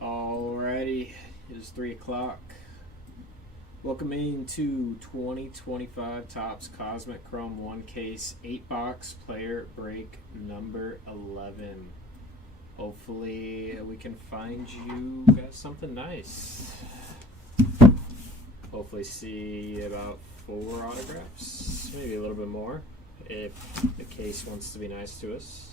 Alrighty, it is 3 o'clock. Welcome into 2025 Topps Cosmic Chrome 1 Case 8 box player break number 11. Hopefully we can find you guys something nice. Hopefully see about 4 autographs, maybe a little bit more if the case wants to be nice to us.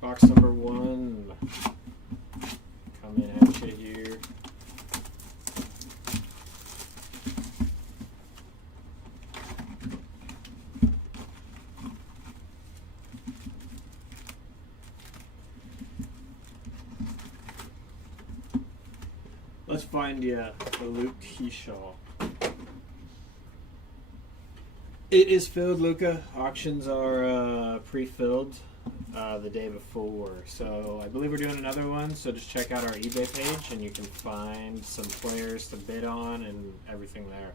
Box number 1 coming at you here. Let's find you the Luke Keyshaw. It is filled, Luca. Auctions are pre-filled. The day before, so I believe we're doing another one, so just check out our eBay page and you can find some players to bid on and everything there.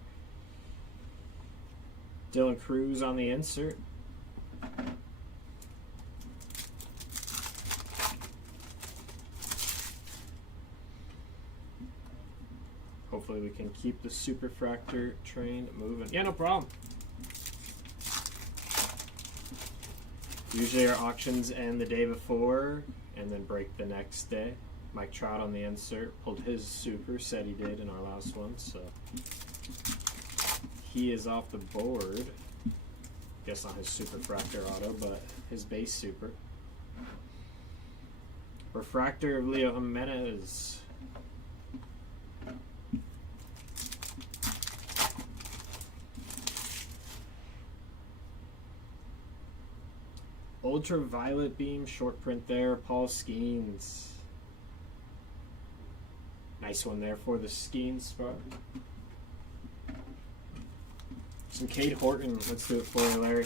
Dylan Cruz on the insert. Hopefully we can keep the superfractor train moving. Yeah, no problem. Usually our auctions end the day before and then break the next day. Mike Trout on the insert pulled his super, said he did in our last one, so he is off the board. Guess not his superfractor auto, but his base super. Refractor of Leo Jimenez. Ultraviolet beam, short print there, Paul Skeens. Nice one there for the Skeens spot. Some Cade Horton, let's do it for you, Larry.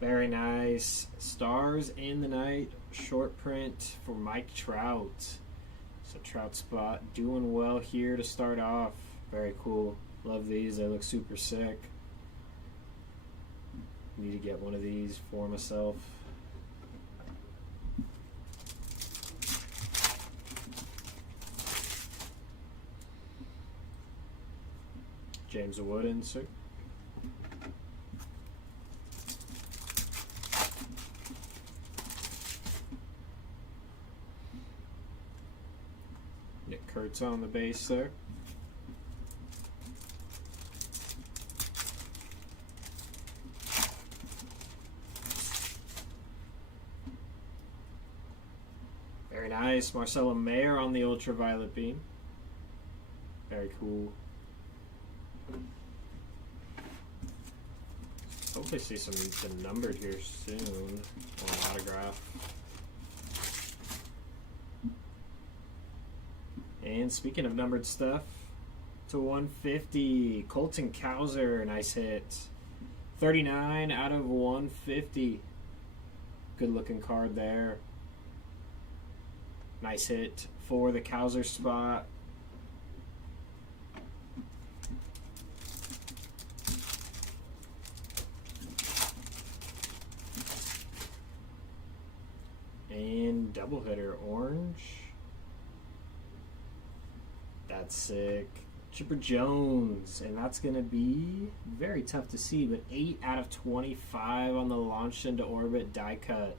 Very nice. Stars in the Night, short print for Mike Trout. So Trout spot doing well here to start off. Very cool. Love these, they look super sick. Need to get one of these for myself. James Wood insert. Nick Kurtz on the base there. Very nice. Marcelo Mayer on the ultraviolet beam. Very cool. Hopefully see some numbered here soon. Or an autograph. And speaking of numbered stuff, to 150, Colton Cowser, nice hit. 39 out of 150. Good looking card there. Nice hit for the Cowser spot. And double hitter, orange. That's sick. Chipper Jones, and that's going to be very tough to see, but 8 out of 25 on the launched into orbit die cut.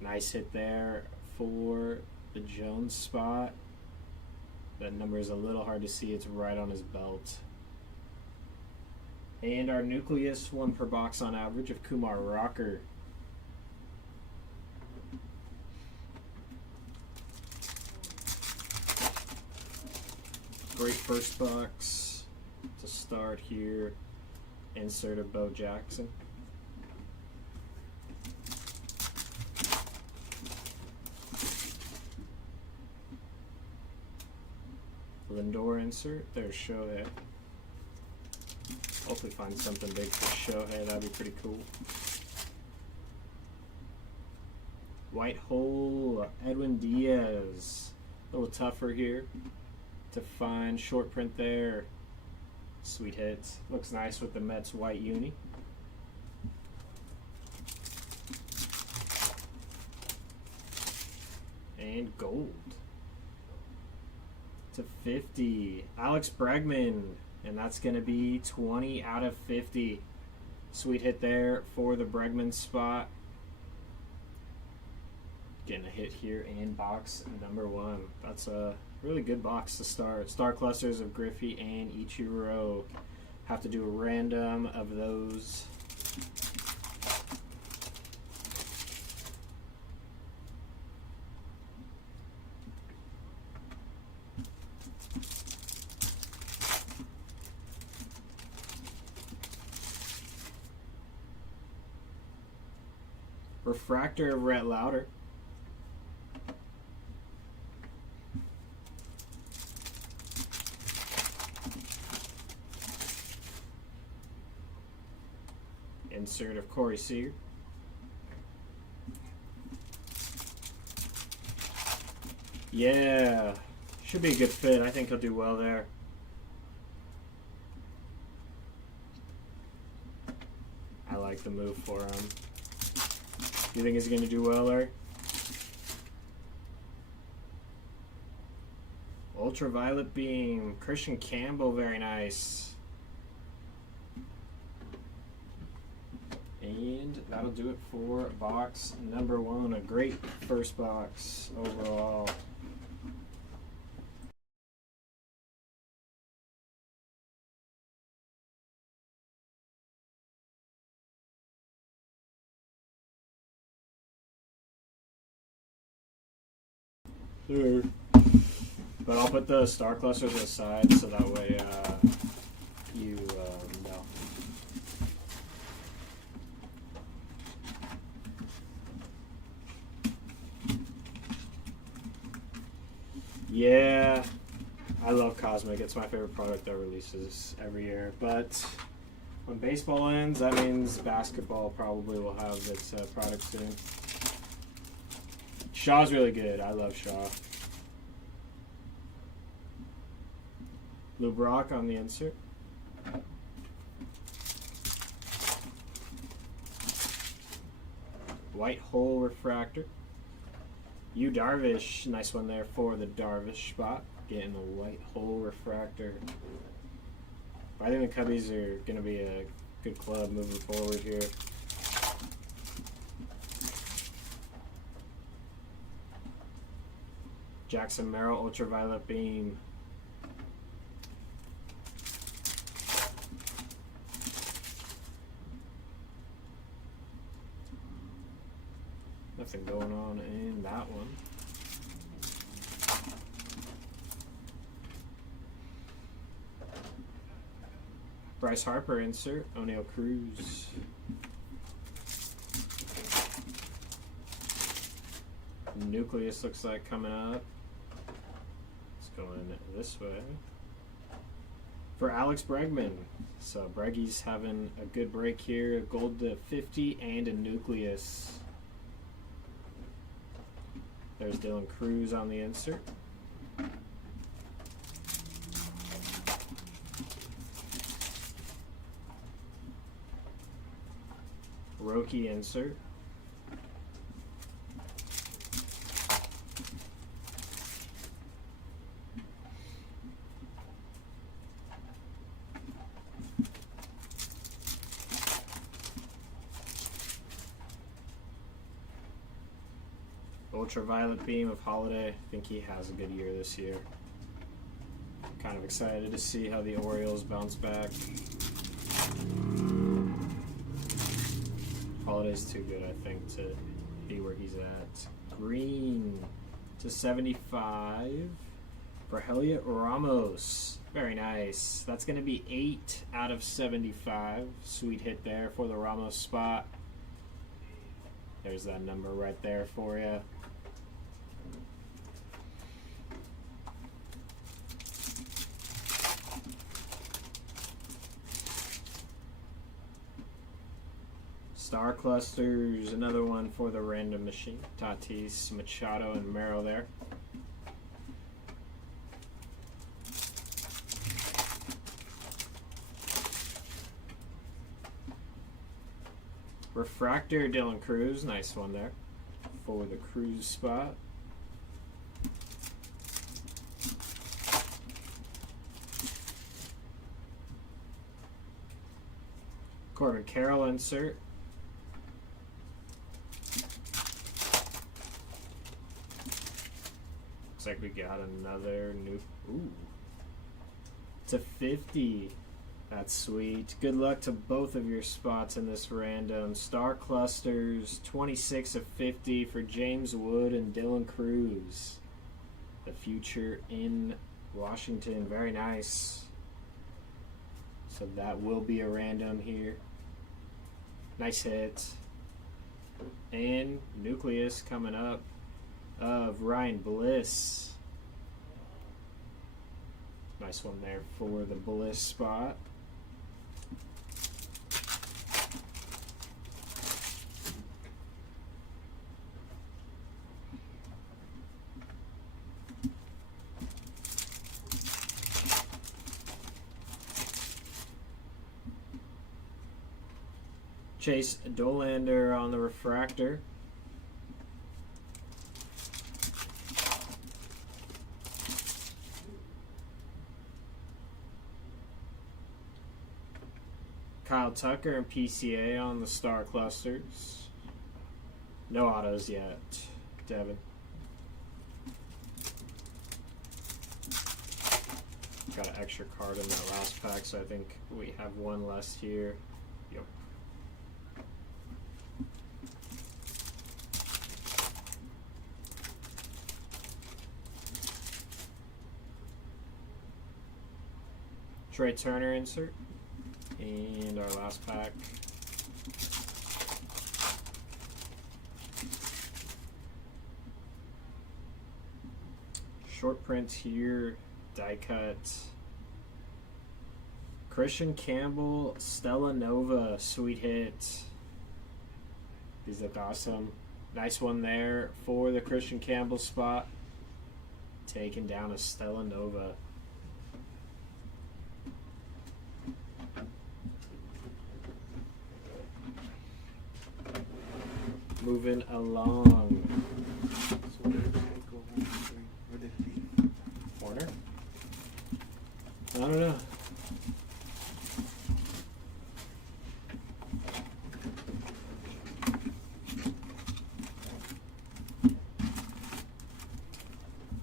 Nice hit there for the Jones spot. That number is a little hard to see. It's right on his belt. And our nucleus, 1 per box on average, of Kumar Rocker. Great first box to start here. Insert of Bo Jackson. Lindor insert. There's Shohei. Hopefully find something big for Shohei. That'd be pretty cool. White hole, Edwin Diaz. A little tougher here to find. Short print there. Sweet hits. Looks nice with the Mets white uni. And gold. To 50. Alex Bregman. And that's going to be 20 out of 50. Sweet hit there for the Bregman spot. Getting a hit here in box number 1. That's a really good box to start. Star clusters of Griffey and Ichiro. Have to do a random of those. Refractor of Rhett Lauder. Insert of Corey Seager. Yeah, should be a good fit. I think he'll do well there. I like the move for him. You think he's going to do well there? Ultraviolet Beam. Christian Campbell, very nice. And that'll do it for box number 1. A great first box overall. Sure. But I'll put the star clusters aside so that way you know. Yeah, I love Cosmic. It's my favorite product that releases every year. But when baseball ends, that means basketball probably will have its product soon. Shaw's really good. I love Shaw. Lou Brock on the insert. White hole refractor. Yu Darvish, nice one there for the Darvish spot. Getting the white hole refractor. I think the Cubbies are going to be a good club moving forward here. Jackson Merrill, Ultraviolet Beam. Nothing going on in that one. Bryce Harper insert, O'Neal Cruz. Nucleus looks like coming up. It's going this way. For Alex Bregman. So Breggy's having a good break here. A gold to 50 and a Nucleus. There's Dylan Cruz on the insert. Roki insert. Ultraviolet Beam of Holiday. I think he has a good year this year. Kind of excited to see how the Orioles bounce back. Holiday's too good, I think, to be where he's at. Green to 75 for Heliot Ramos. Very nice. That's going to be 8 out of 75. Sweet hit there for the Ramos spot. There's that number right there for you. Star Clusters, another one for the random machine. Tatis, Machado, and Merrill there. Refractor, Dylan Cruz, nice one there for the Cruz spot. Corbin Carroll insert. Looks like we got another new. Ooh. It's a 50. That's sweet. Good luck to both of your spots in this random. Star Clusters, 26 of 50 for James Wood and Dylan Cruz. The future in Washington. Very nice. So that will be a random here. Nice hit. And Nucleus coming up of Ryan Bliss. Nice one there for the Bliss spot. Chase Dolander on the refractor. Kyle Tucker and PCA on the Star Clusters. No autos yet, Devin. Got an extra card in that last pack, so I think we have one less here. Yep. Trey Turner insert. And our last pack. Short print here, die cut. Christian Campbell, Stella Nova, sweet hit. These look awesome. Nice one there for the Christian Campbell spot. Taking down a Stella Nova. Moving along. So where did it go home? Where did it leave? Corner? I don't know.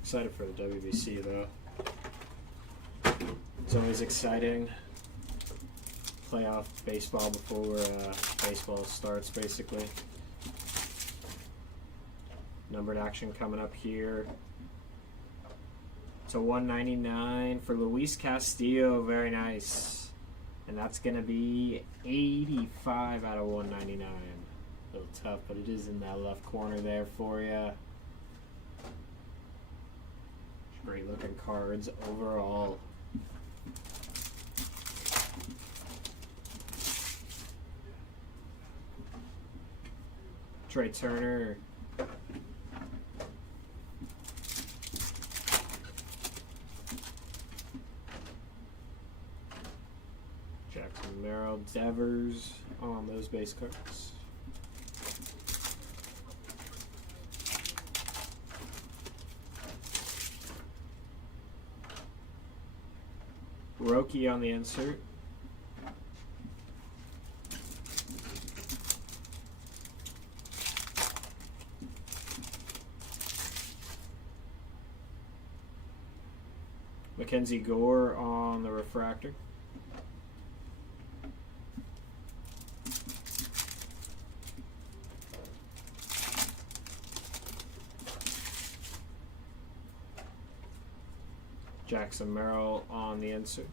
Excited for the WBC though. It's always exciting. Playoff baseball before baseball starts, basically. Numbered action coming up here. To 199 for Luis Castillo. Very nice. And that's going to be 85 out of 199. A little tough, but it is in that left corner there for you. Great looking cards overall. Trey Turner. Jackson Merrill, Devers on those base cards. Roki on the insert. Mackenzie Gore on the refractor. Jackson Merrill on the insert.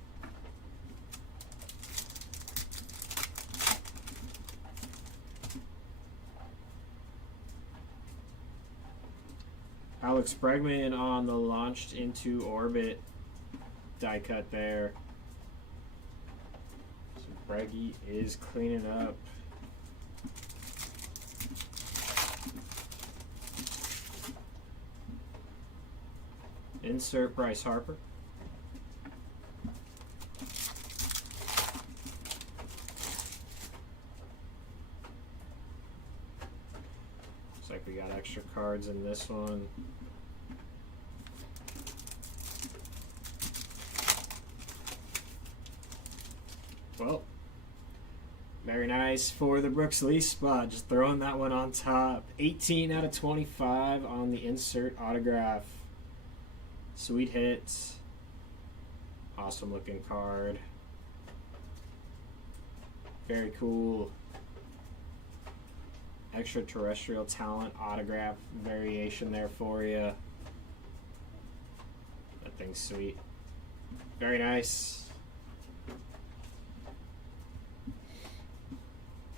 Alex Bregman on the launched into orbit die cut there. So Breggy is cleaning up. Insert Bryce Harper. Looks like we got extra cards in this one. Well, very nice for the Brooks Lee spot. Just throwing that one on top. 18 out of 25 on the insert autograph. Sweet hits. Awesome looking card. Very cool. Extraterrestrial talent autograph variation there for you. That thing's sweet. Very nice.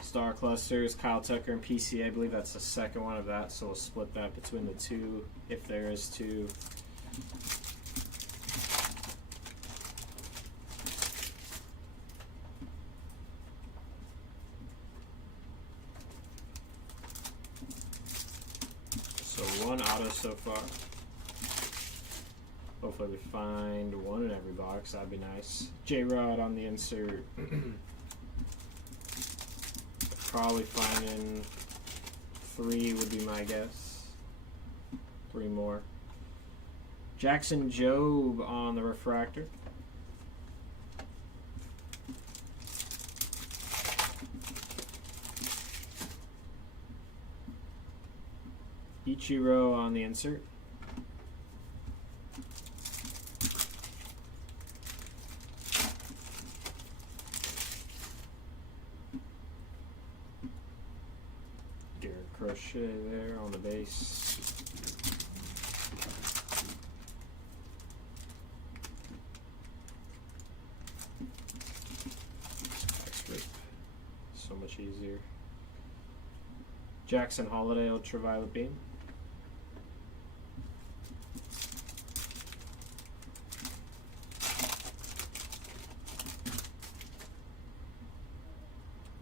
Star Clusters, Kyle Tucker and PCA. I believe that's the second one of that, so we'll split that between the two if there is two. So one auto so far. Hopefully we find one in every box. That'd be nice. J-Rod on the insert. Probably finding 3 would be my guess. 3 more. Jackson Jobe on the refractor. Ichiro on the insert. Crochet there on the base. X-rip. So much easier. Jackson Holiday Ultraviolet Beam.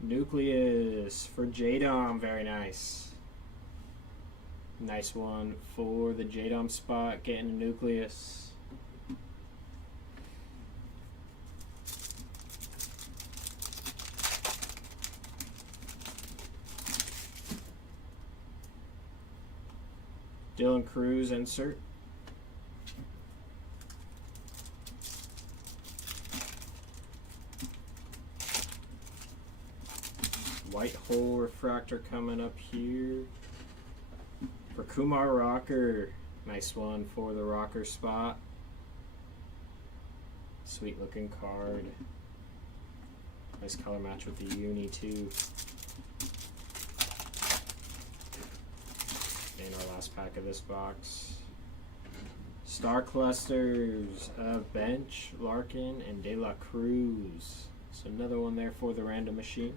Nucleus for J-Dom, very nice. Nice one for the J-Dom spot, getting a Nucleus. Dylan Cruz insert. White hole refractor coming up here for Kumar Rocker. Nice one for the Rocker spot. Sweet looking card. Nice color match with the uni too. And our last pack of this box. Star Clusters of Bench, Larkin, and De La Cruz. So another one there for the random machine.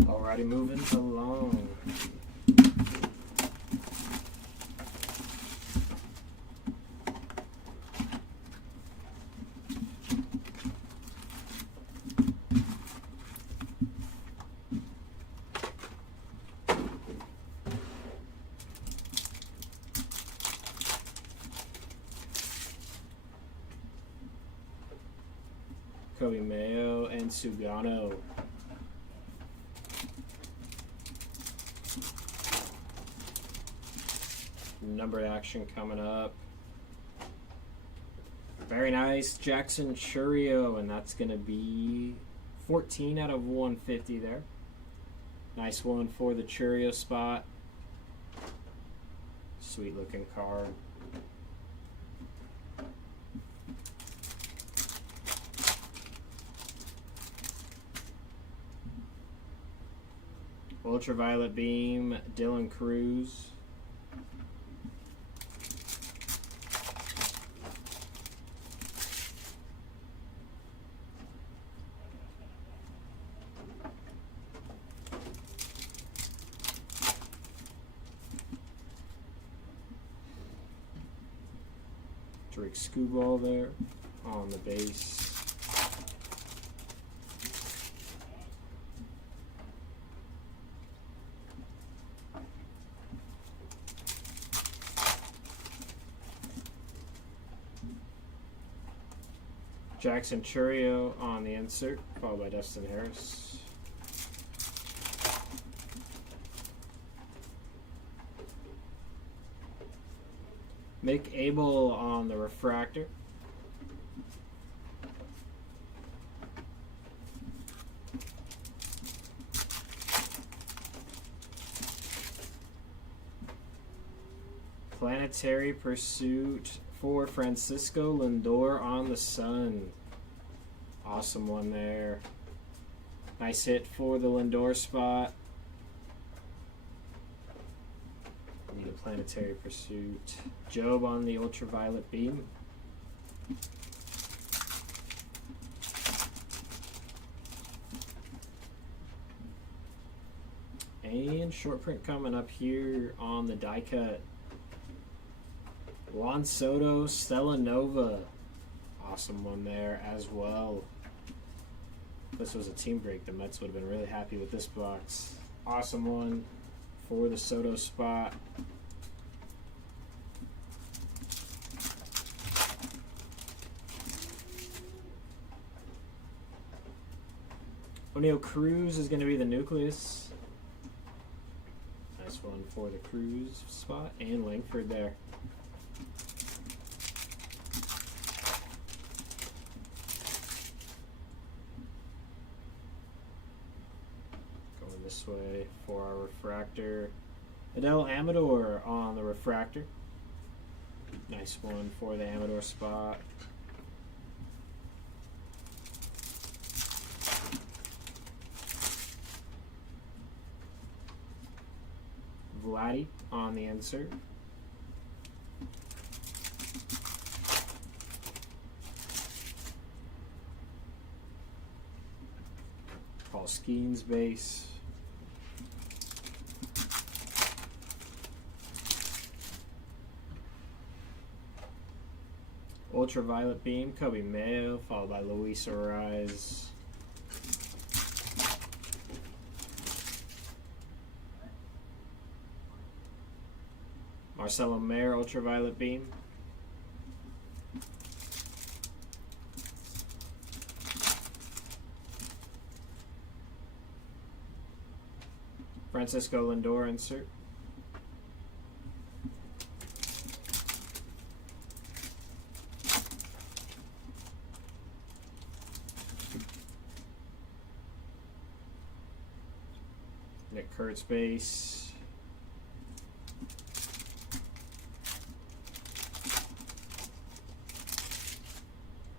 Alrighty, moving along. Kobe Mayo and Sugano. Numbered action coming up. Very nice. Jackson Churio, and that's going to be 14 out of 150 there. Nice one for the Churio spot. Sweet looking card. Ultraviolet Beam, Dylan Cruz. Drake Skubal there on the base. Jackson Churio on the insert, followed by Dustin Harris. Mick Abel on the refractor. Planetary Pursuit for Francisco Lindor on the Sun. Awesome one there. Nice hit for the Lindor spot. Need a Planetary Pursuit. Job on the Ultraviolet Beam. And short print coming up here on the die cut. Juan Soto, Stella Nova. Awesome one there as well. If this was a team break, the Mets would have been really happy with this box. Awesome one for the Soto spot. O'Neal Cruz is going to be the nucleus. Nice one for the Cruz spot. And Langford there. This way for our refractor. Adele Amador on the refractor. Nice one for the Amador spot. Vladdy on the insert. Paul Skeens base. Ultraviolet Beam, Kobe Mayo, followed by Luis Ariz. Marcelo Mayer, Ultraviolet Beam. Francisco Lindor insert. Nick Kurtz base.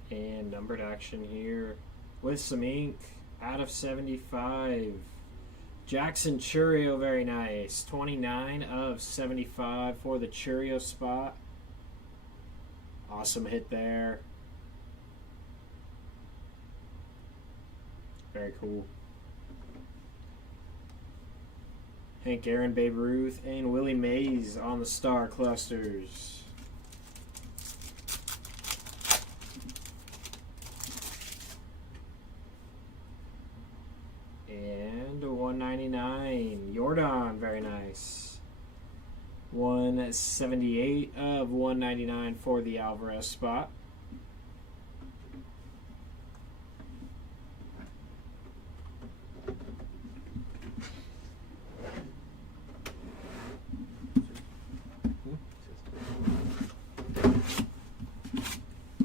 And numbered action here with some ink out of 75. Jackson Churio, very nice. 29 of 75 for the Churio spot. Awesome hit there. Very cool. Hank Aaron, Babe Ruth, and Willie Mays on the star clusters. And a 199. Jordan, very nice. 178 of 199 for the Alvarez spot.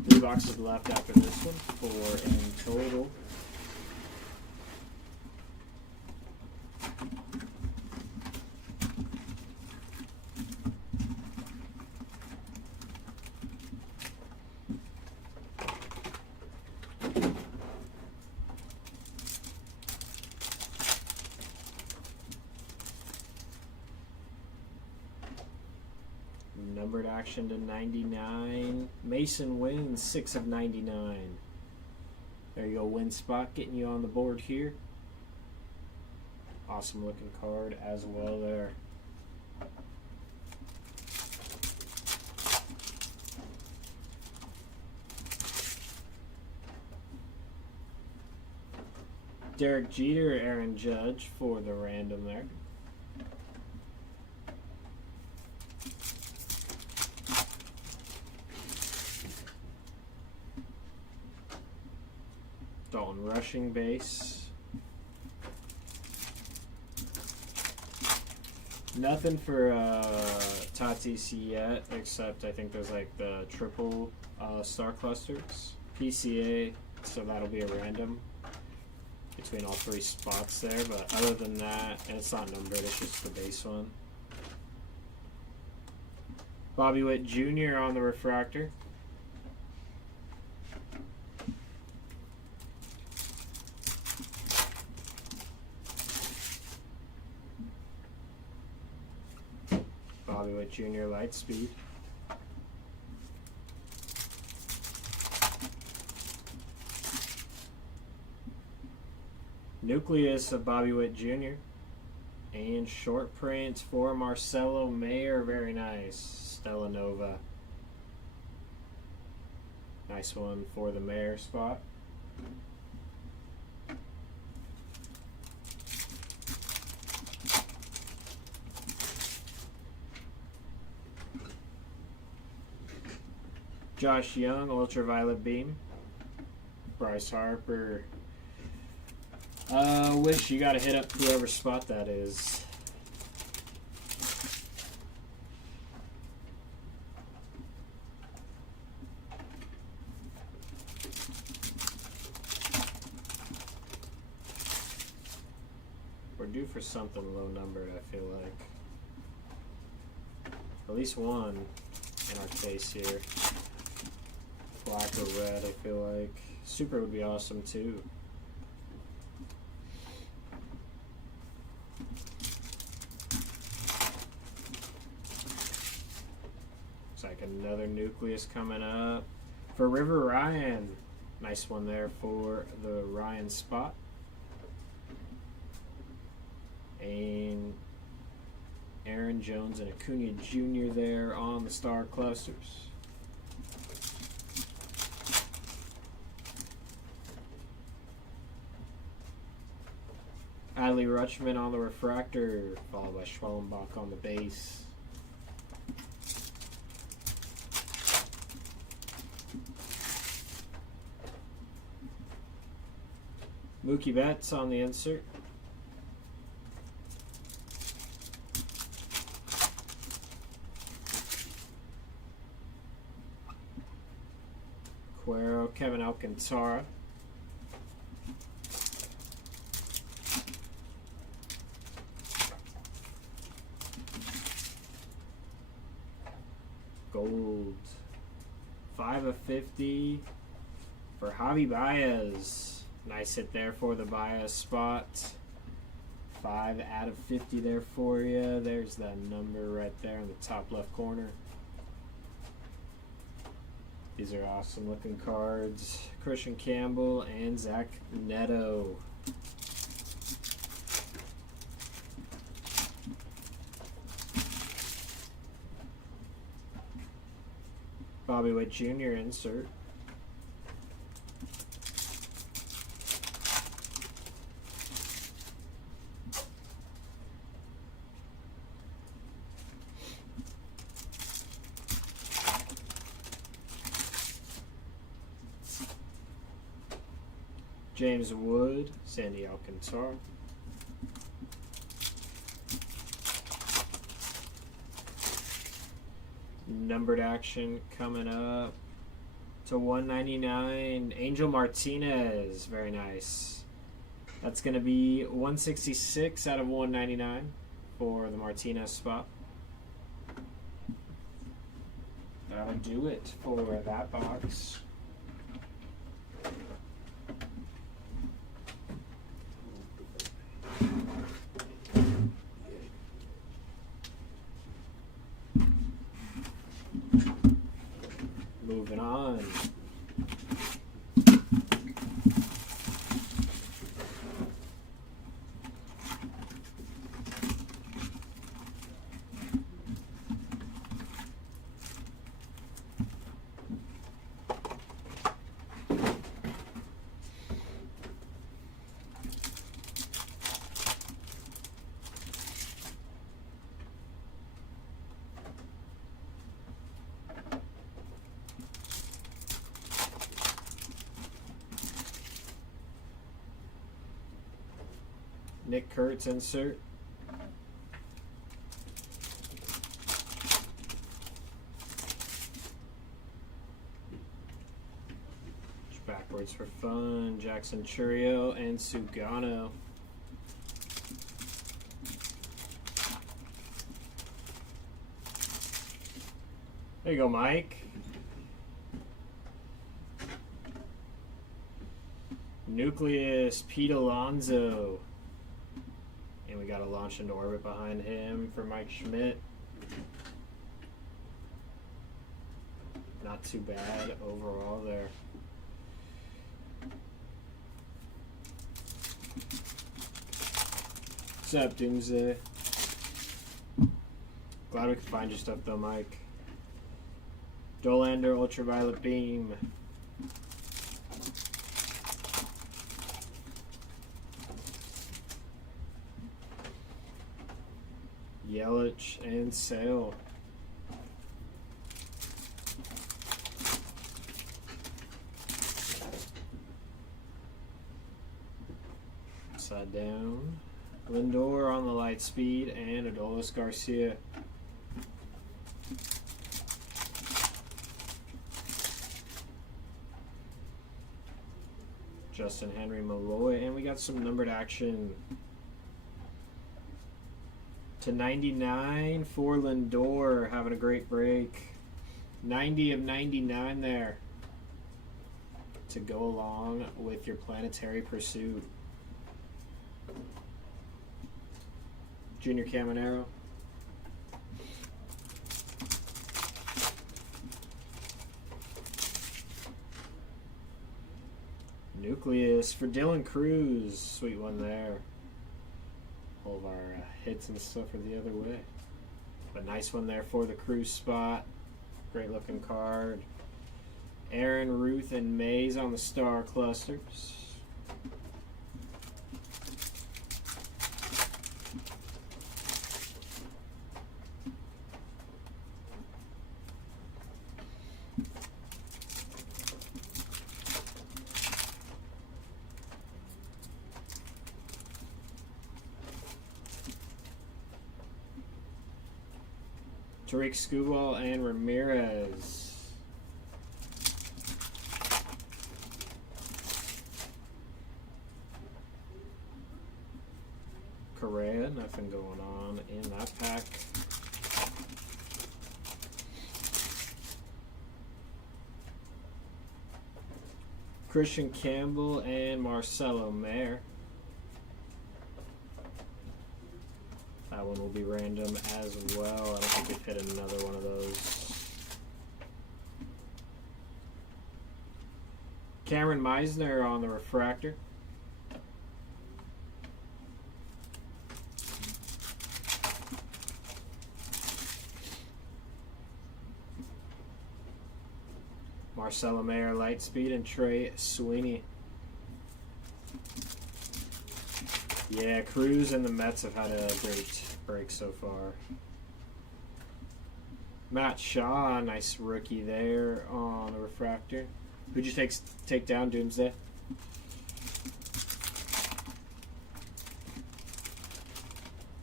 Three boxes left after this one, 4 in total. Numbered action to 99. Mason wins 6 of 99. There you go, win spot getting you on the board here. Awesome looking card as well there. Derek Jeter, Aaron Judge for the random there. Dalton rushing base. Nothing for Tatis yet, except I think there's like the triple star clusters. PCA, so that'll be a random between all 3 spots there, but other than that, and it's not numbered, it's just the base one. Bobby Witt Jr. on the refractor. Bobby Witt Jr. light speed. Nucleus of Bobby Witt Jr. And short print for Marcelo Mayer. Very nice. Stella Nova. Nice one for the Mayer spot. Josh Young, Ultraviolet Beam. Bryce Harper. Wish you got to hit up whoever spot that is. We're due for something low numbered, I feel like. At least one in our case here. Black or red, I feel like. Super would be awesome too. Looks like another Nucleus coming up for River Ryan. Nice one there for the Ryan spot. And Aaron Jones and Acuna Jr. there on the star clusters. Adley Rutschman on the refractor, followed by Schwellenbach on the base. Mookie Betts on the insert. Cuero, Kevin Alcantara. Gold. 5 of 50 for Javi Baez. Nice hit there for the Baez spot. 5 out of 50 there for you. There's that number right there in the top left corner. These are awesome looking cards. Christian Campbell and Zach Neto. Bobby Witt Jr. insert. James Wood, Sandy Alcantara. Numbered action coming up to 199. Angel Martinez, very nice. That's going to be 166 out of 199 for the Martinez spot. That'll do it for that box. Moving on. Nick Kurtz insert. Backwards for fun. Jackson Churio and Sugano. There you go, Mike. Nucleus, Pete Alonso. And we got a launch into orbit behind him for Mike Schmidt. Not too bad overall there. What's up, Doomsday? Glad we could find your stuff though, Mike. Dolander, Ultraviolet Beam. Yelich and Sale. Upside down. Lindor on the light speed and Adolis Garcia. Justin Henry Malloy, and we got some numbered action to 99 for Lindor, having a great break. 90 of 99 there to go along with your Planetary Pursuit. Junior Caminero. Nucleus for Dylan Cruz. Sweet one there. All of our hits and stuff are the other way. But nice one there for the Cruz spot. Great looking card. Aaron, Ruth, and Mays on the star clusters. Tariq Skubal and Ramirez. Correa, nothing going on in that pack. Christian Campbell and Marcelo Mayer. That one will be random as well. I don't think we've hit another one of those. Cameron Meisner on the refractor. Marcelo Mayer, Lightspeed, and Trey Sweeney. Yeah, Cruz and the Mets have had a great break so far. Matt Shaw, nice rookie there on the refractor. Who'd you take down, Doomsday?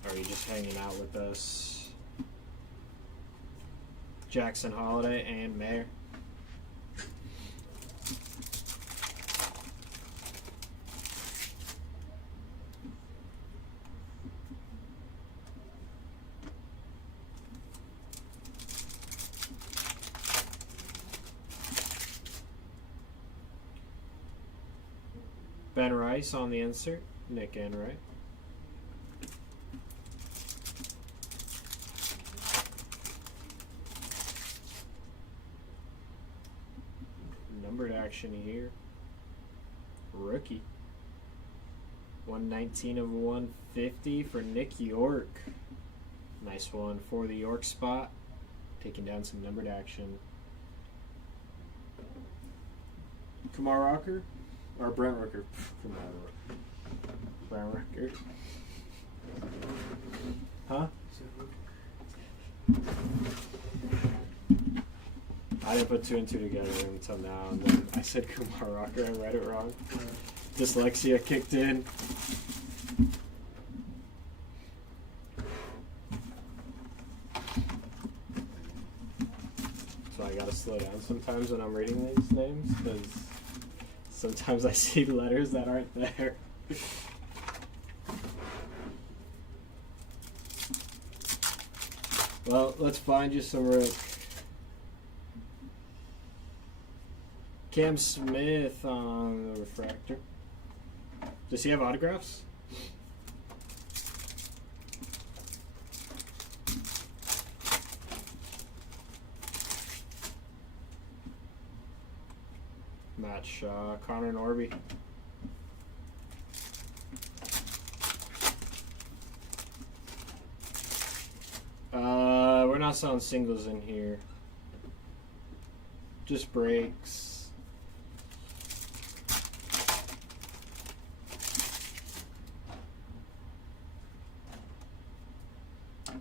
Or are you just hanging out with us? Jackson Holiday and Mayer. Ben Rice on the insert. Nick Enright. Numbered action here. Rookie. 119 of 150 for Nick York. Nice one for the York spot. Taking down some numbered action. Kumar Rocker? Or Brent Rooker. Brent Rooker. Huh? I didn't put two and two together until now, and then I said Kumar Rocker. I read it wrong. Dyslexia kicked in. slow down sometimes when I'm reading these names because sometimes I see letters that aren't there. Well, let's find you some Rook. Cam Smith on the refractor. Does he have autographs? Matt Shaw, Connor Norby. We're not selling singles in here. Just breaks.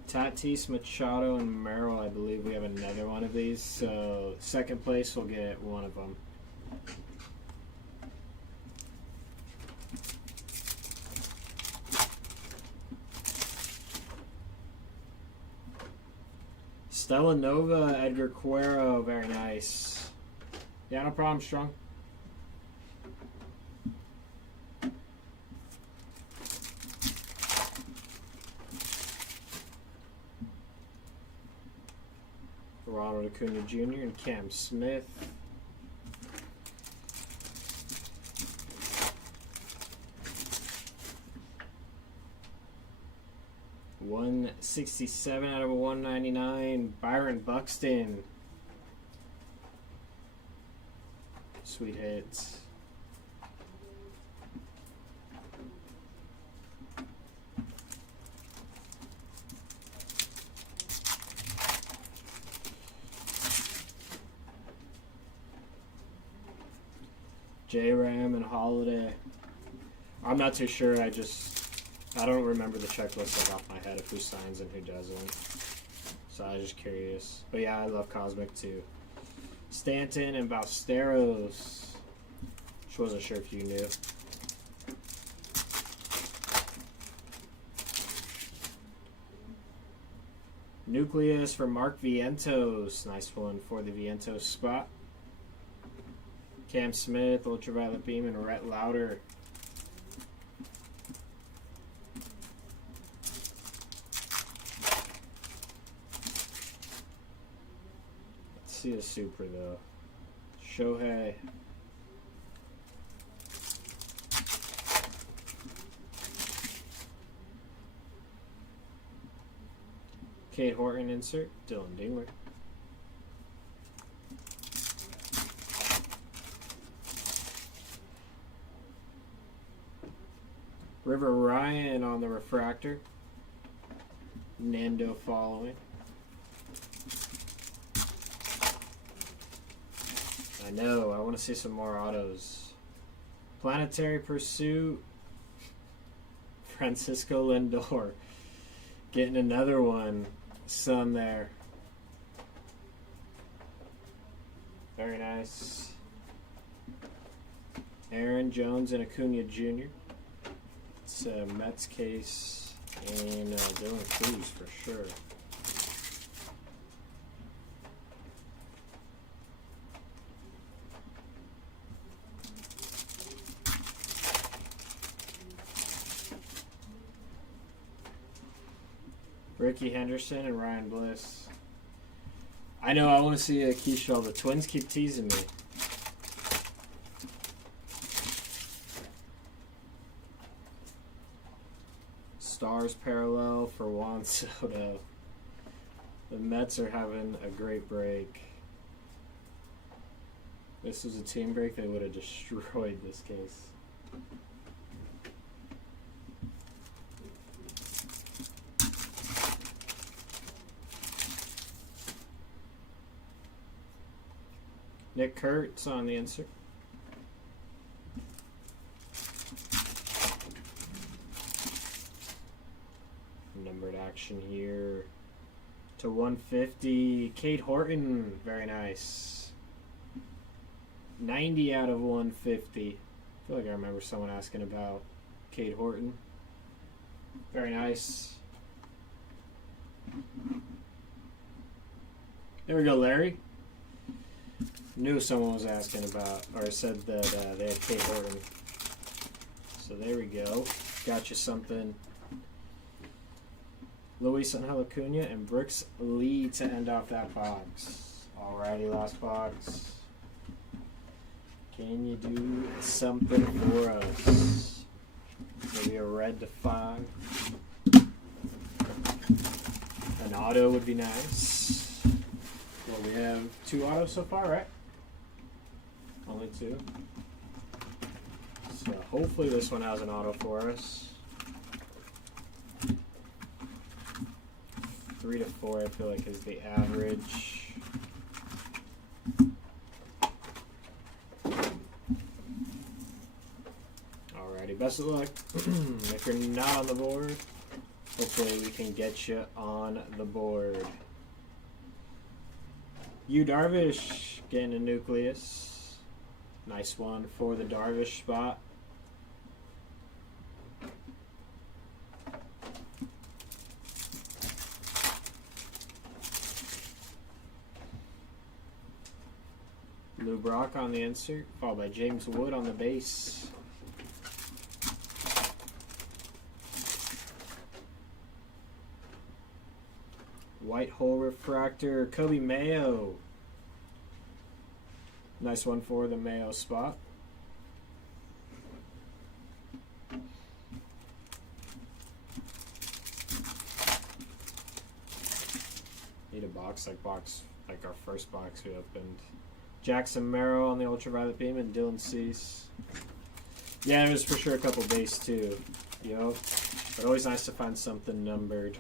Tatis, Machado, and Merrill. I believe we have another one of these. So second place will get one of them. Stella Nova, Edgar Cuero, very nice. Yeah, no problem, Strong. Ronald Acuna Jr. and Cam Smith. $167 out of a $199. Byron Buxton. Sweet hits. J-Ram and Holiday. I'm not too sure. I don't remember the checklist like off my head of who signs and who doesn't. So I was just curious. But yeah, I love Cosmic too. Stanton and Ballesteros. Which wasn't sure if you knew. Nucleus for Mark Vientos. Nice one for the Vientos spot. Cam Smith, Ultraviolet Beam, and Rhett Lauder. Let's see a super though. Shohei. Kate Horton insert. Dylan Dingler. River Ryan on the refractor. Nando following. I know, I want to see some more autos. Planetary Pursuit. Francisco Lindor. Getting another one. Sun there. Very nice. Aaron Jones and Acuna Jr. It's a Mets case and Dylan Cruz for sure. Ricky Henderson and Ryan Bliss. I know, I want to see a Keyshaw. The Twins keep teasing me. Stars parallel for Juan Soto. The Mets are having a great break. This was a team break, they would have destroyed this case. Nick Kurtz on the insert. Numbered action here to 150. Kate Horton, very nice. 90 out of 150. I feel like I remember someone asking about Kate Horton. Very nice. There we go, Larry. Knew someone was asking about, or said that they had Kate Horton. So there we go. Got you something. Luis Angel Acuna and Brooks Lee to end off that box. Alrighty, last box. Can you do something for us? Maybe a red to 5. An auto would be nice. Well, we have 2 autos so far, right? Only 2. So hopefully this one has an auto for us. 3 to 4 I feel like is the average. Alrighty, best of luck. If you're not on the board, hopefully we can get you on the board. You Darvish getting a nucleus. Nice one for the Darvish spot. Lou Brock on the insert, followed by James Wood on the base. White hole refractor, Kobe Mayo. Nice one for the Mayo spot. Need a box like our first box we opened. Jackson Merrill on the ultraviolet beam and Dylan Cease. Yeah, there's for sure a couple base too. Yo, but always nice to find something numbered.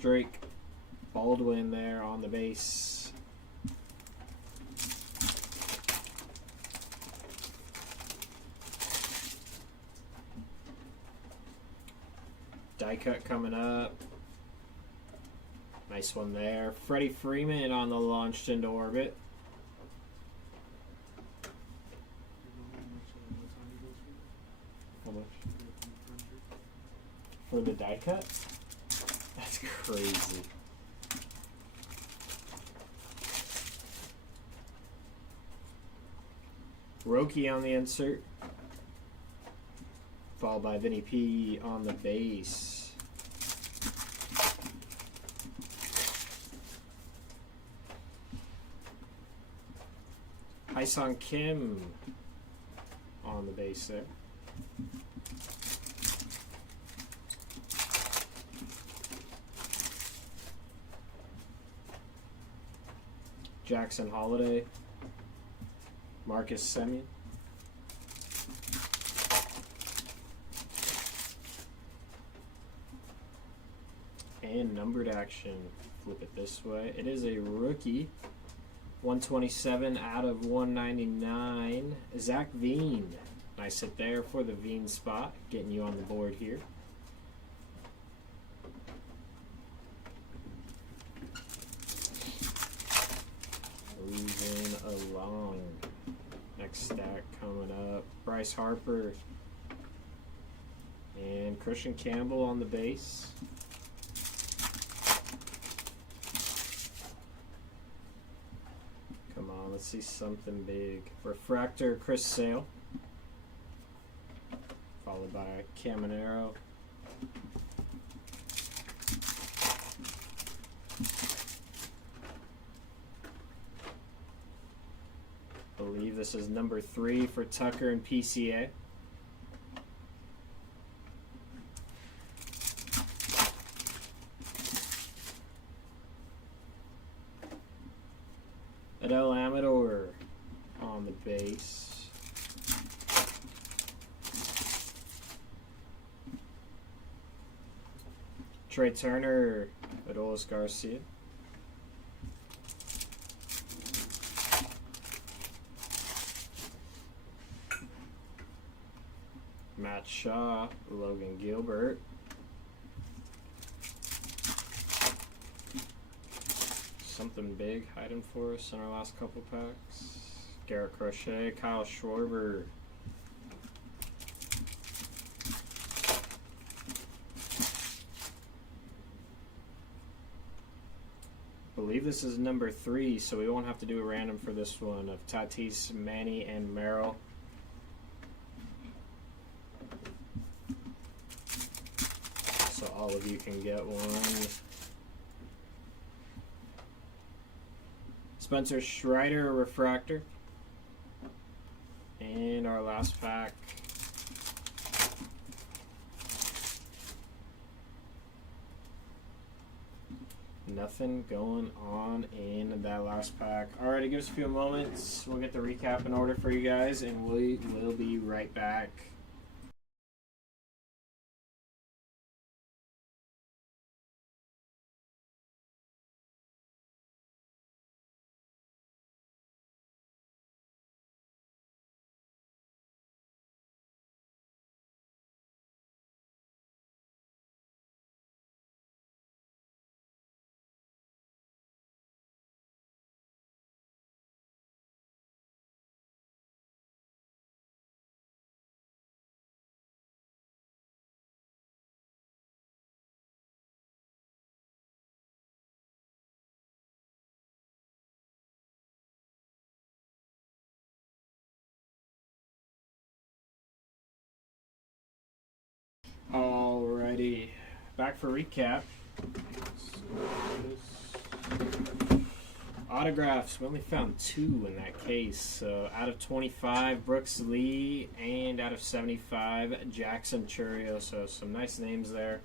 Drake Baldwin there on the base. Die cut coming up. Nice one there. Freddie Freeman on the launched into orbit. How much? For the die cut? That's crazy. Roki on the insert. Followed by Vinny P on the base. Hyesung Kim on the base there. Jackson Holiday. Marcus Semien. And numbered action. Flip it this way. It is a rookie. 127 out of 199. Zach Veen. Nice hit there for the Veen spot. Getting you on the board here. Moving along. Next stack coming up. Bryce Harper. And Christian Campbell on the base. Come on, let's see something big. Refractor, Chris Sale. Followed by Caminero. I believe this is number 3 for Tucker and PCA. Adele Amador on the base. Trey Turner, Adolis Garcia. Matt Shaw, Logan Gilbert. Something big hiding for us in our last couple packs. Garrett Crochet, Kyle Schwarber. believe this is number 3, so we won't have to do a random for this one, of Tatis, Manny, and Merrill. So all of you can get one. Spencer Strider refractor. And our last pack. Nothing going on in that last pack. Alrighty, give us a few moments. We'll get the recap in order for you guys, and we will be right back. Alrighty, back for recap. Autographs, we only found 2 in that case. So out of 25, Brooks Lee, and out of 75, Jackson Churio. So some nice names there.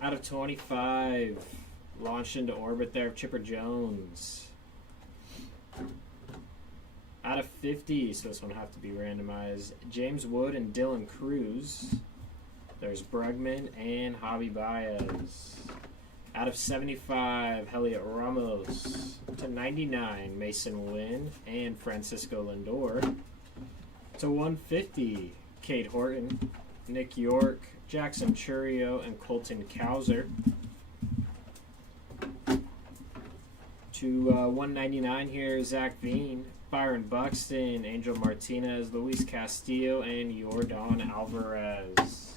Out of 25, launched into orbit there, Chipper Jones. Out of 50, so this one will have to be randomized, James Wood and Dylan Cruz. There's Bregman and Javi Baez. Out of 75, Heliot Ramos. To 99, Mason Wynn and Francisco Lindor. To 150, Cade Horton, Nick York, Jackson Churio, and Colton Cowser. To 199 here, Zach Veen, Byron Buxton, Angel Martinez, Luis Castillo, and Yordan Alvarez.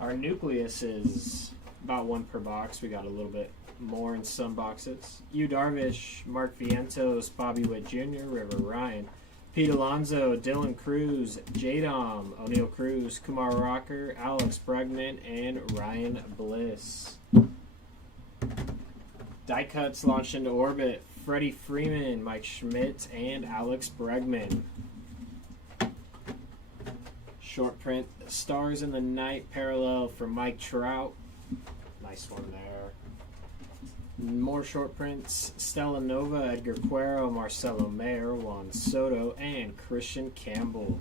Our nucleus is about 1 per box. We got a little bit more in some boxes. Yu Darvish, Mark Vientos, Bobby Witt Jr., River Ryan, Pete Alonso, Dylan Cruz, J-Dom, O'Neal Cruz, Kumar Rocker, Alex Bregman, and Ryan Bliss. Die cuts launched into orbit, Freddie Freeman, Mike Schmidt, and Alex Bregman. Short print, Stars in the Night parallel for Mike Trout. Nice one there. More short prints, Stella Nova, Edgar Cuero, Marcelo Mayer, Juan Soto, and Christian Campbell.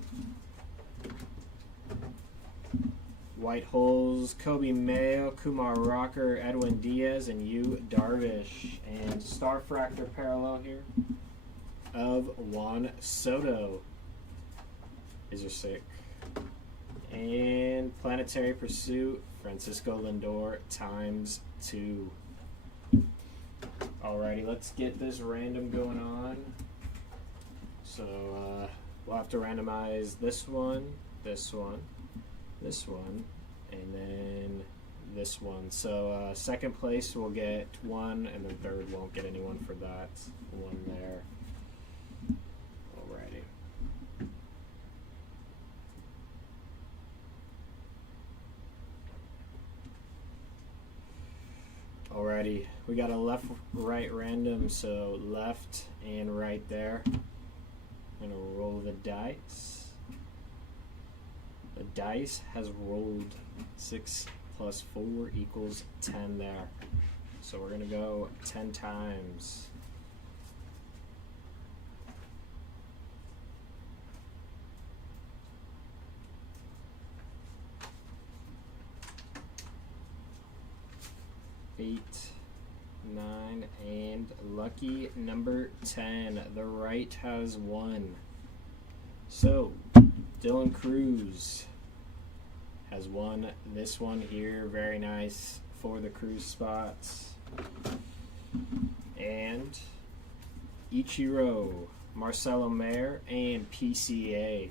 White holes, Kobe Mayo, Kumar Rocker, Edwin Diaz, and Yu Darvish. And Star Fractor parallel here of Juan Soto. These are sick. And Planetary Pursuit, Francisco Lindor ×2. Alrighty, let's get this random going on. So we'll have to randomize this one, this one, this one, and then this one. So second place will get 1, and then third won't get anyone for that one there. Alrighty. Alrighty, we got a left-right random, so left and right there. I'm gonna roll the dice. The dice has rolled 6 + 4 = 10 there. So we're gonna go 10 times. Eight, 9, and lucky number 10. The right has 1. So Dylan Cruz has won this one here. Very nice for the Cruz spots. And Ichiro, Marcelo Mayer, and PCA.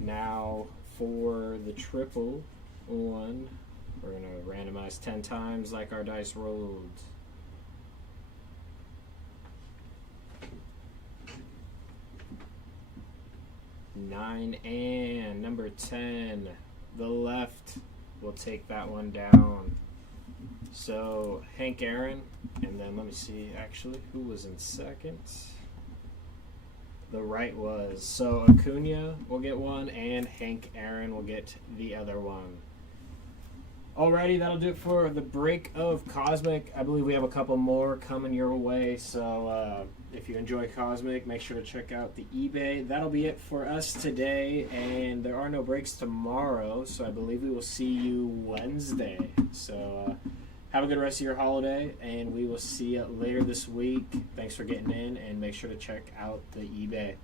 Now for the triple. 1, We're going to randomize 10 times like our dice rolled. 9 and number 10. The left will take that one down. So Hank Aaron, and then let me see actually who was in second. The right was. So Acuna will get one, and Hank Aaron will get the other one. Alrighty, that'll do it for the break of Cosmic. I believe we have a couple more coming your way, so if you enjoy Cosmic, make sure to check out the eBay. That'll be it for us today, and there are no breaks tomorrow, so I believe we will see you Wednesday. So have a good rest of your holiday, and we will see you later this week. Thanks for getting in, and make sure to check out the eBay.